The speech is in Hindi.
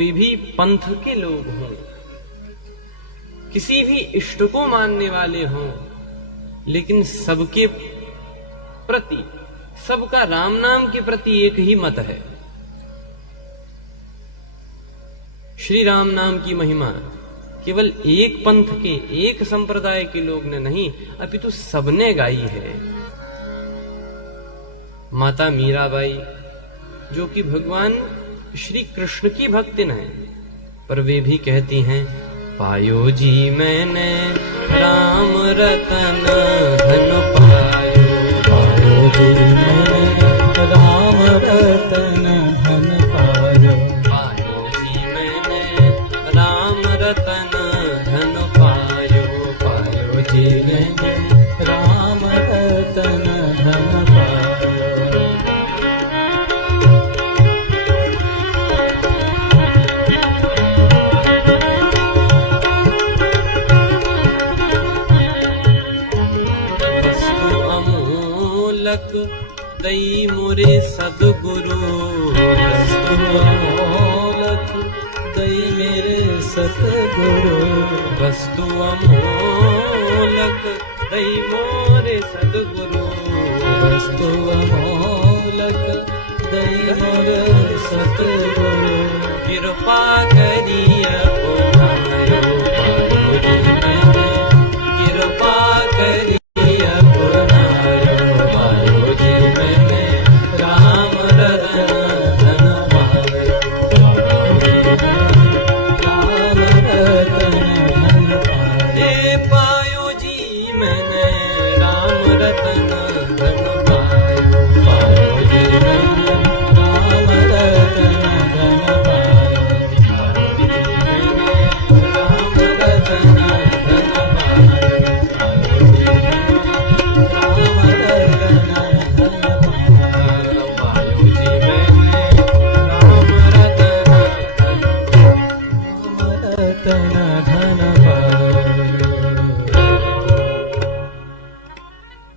कोई भी पंथ के लोग हों, किसी भी इष्ट को मानने वाले हों, लेकिन सबके प्रति, सबका राम नाम के प्रति एक ही मत है। श्री राम नाम की महिमा केवल एक पंथ के, एक संप्रदाय के लोग ने नहीं, अपितु सबने गाई है। माता मीराबाई, जो कि भगवान श्री कृष्ण की भक्तिन है, पर वे भी कहती हैं, पायो जी मैंने राम रतन धन पायो, पायो जी मैंने राम रतन धन पायो, पायो जी मैंने राम रतन धन पायो, पायो जी मैंने राम रतन धन पायो। दई मोरे सदगुरु, वस्तु अमोलक दई मेरे सतगुरु, वस्तु अमोलक दई मोरे सदगुरु, वस्तु अमोलक दई मोरे सतगुरु, कृपा करिय पुनायो, पायो जी मैंने कृपा करिय